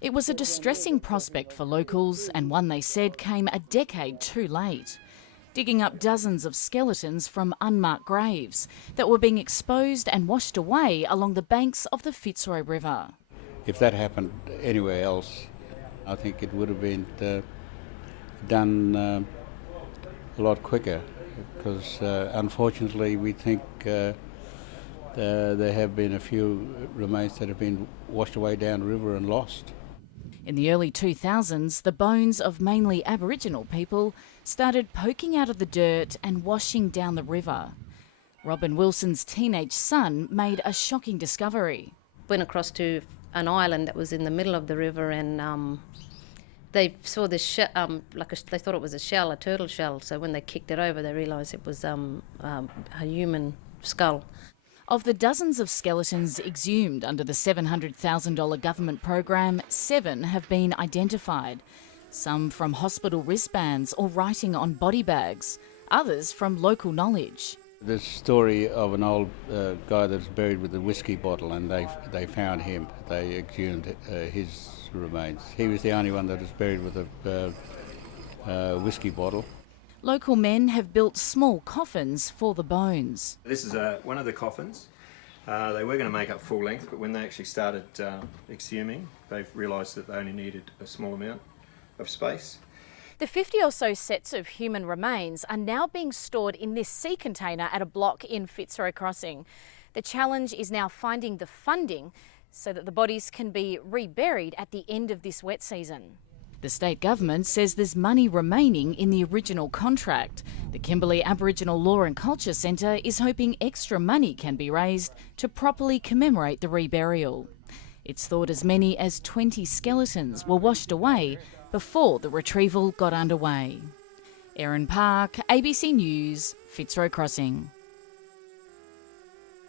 It was a distressing prospect for locals, and one they said came a decade too late. Digging up dozens of skeletons from unmarked graves that were being exposed and washed away along the banks of the Fitzroy River. If that happened anywhere else, I think it would have been done a lot quicker, because unfortunately we think there have been a few remains that have been washed away downriver and lost. In the early 2000s, the bones of mainly Aboriginal people started poking out of the dirt and washing down the river. Robin Wilson's teenage son made a shocking discovery. Went across to an island that was in the middle of the river, and they saw this they thought it was a shell, a turtle shell. So when they kicked it over, they realised it was a human skull. Of the dozens of skeletons exhumed under the $700,000 government program, 7 have been identified. Some from hospital wristbands or writing on body bags, others from local knowledge. There's a story of an old guy that's buried with a whiskey bottle, and they found him. They exhumed his remains. He was the only one that was buried with a whiskey bottle. Local men have built small coffins for the bones. This is one of the coffins. They were going to make up full length, but when they actually started exhuming, they've realised that they only needed a small amount of space. The 50 or so sets of human remains are now being stored in this sea container at a block in Fitzroy Crossing. The challenge is now finding the funding so that the bodies can be reburied at the end of this wet season. The state government says there's money remaining in the original contract. The Kimberley Aboriginal Law and Culture Centre is hoping extra money can be raised to properly commemorate the reburial. It's thought as many as 20 skeletons were washed away before the retrieval got underway. Erin Park, ABC News, Fitzroy Crossing.